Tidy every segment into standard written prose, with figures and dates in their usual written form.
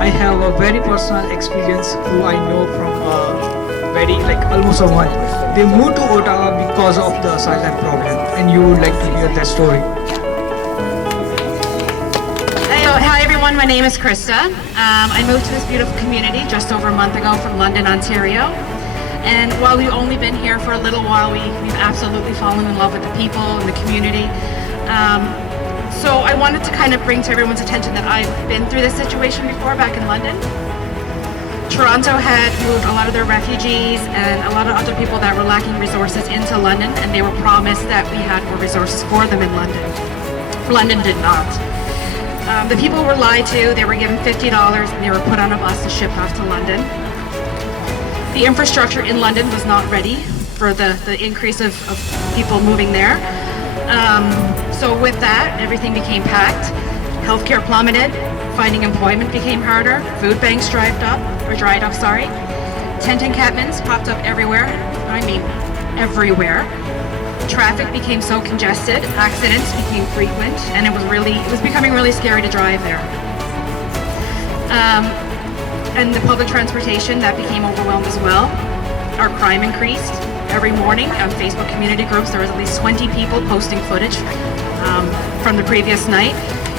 I have a very personal experience who I know from very like almost a month. They moved to Ottawa because of the asylum problem, and you would like to hear their story. Hi everyone, my name is Krista. I moved to this beautiful community just over a month ago from London, Ontario. And while we've only been here for a little while, we've absolutely fallen in love with the people and the community. So I wanted to kind of bring to everyone's attention that I've been through this situation before back in London. Toronto had moved a lot of their refugees and a lot of other people that were lacking resources into London, and they were promised that we had more resources for them in London. London did not. The people were lied to, they were given $50 and they were put on a bus and shipped off to London. The infrastructure in London was not ready for the increase of people moving there. So with that, everything became packed. Healthcare plummeted, finding employment became harder, food banks dried up. Tent encampments popped up everywhere, I mean everywhere. Traffic became so congested, accidents became frequent, and it was becoming really scary to drive there. And the public transportation, that became overwhelmed as well. Our crime increased. Every morning on Facebook community groups, there was at least 20 people posting footage from the previous night.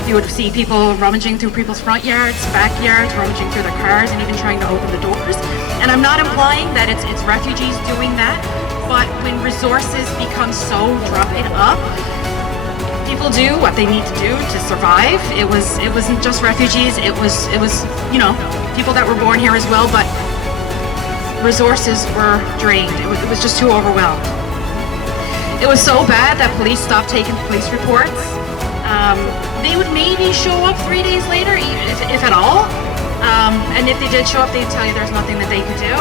You would see people rummaging through people's front yards, backyards, rummaging through their cars, and even trying to open the doors. And I'm not implying that it's refugees doing that, but when resources become so dried up, people do what they need to do to survive. It wasn't just refugees. It was people that were born here as well, but resources were drained. It was just too overwhelmed. It was so bad that police stopped taking police reports. They would maybe show up 3 days later, if at all. And if they did show up, they'd tell you there's nothing that they could do.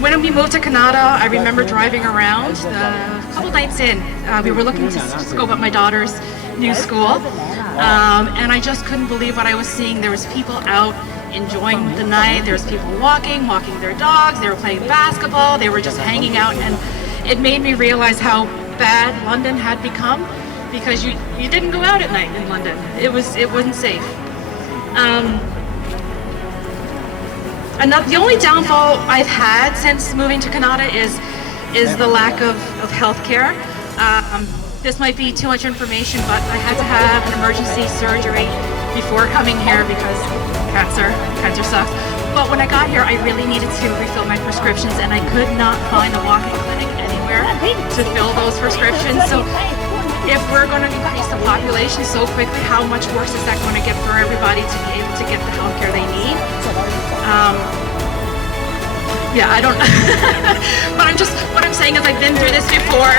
When we moved to Kanata, I remember driving around a couple nights in. We were looking to scope out my daughter's new school. And I just couldn't believe what I was seeing. There was people out enjoying the night. There was people walking their dogs. They were playing basketball. They were just hanging out. And it made me realize how bad London had become, because you didn't go out at night in London. It wasn't safe. The only downfall I've had since moving to Kanata is the lack of health care. This might be too much information, but I had to have an emergency surgery before coming here because cancer sucks. But when I got here, I really needed to refill my prescriptions, and I could not find a walk-in clinic anywhere to fill those prescriptions. So if we're going to increase the population so quickly, how much worse is that going to get for everybody to be able to get the healthcare they need? Yeah, I don't. But what I'm saying is I've been through this before.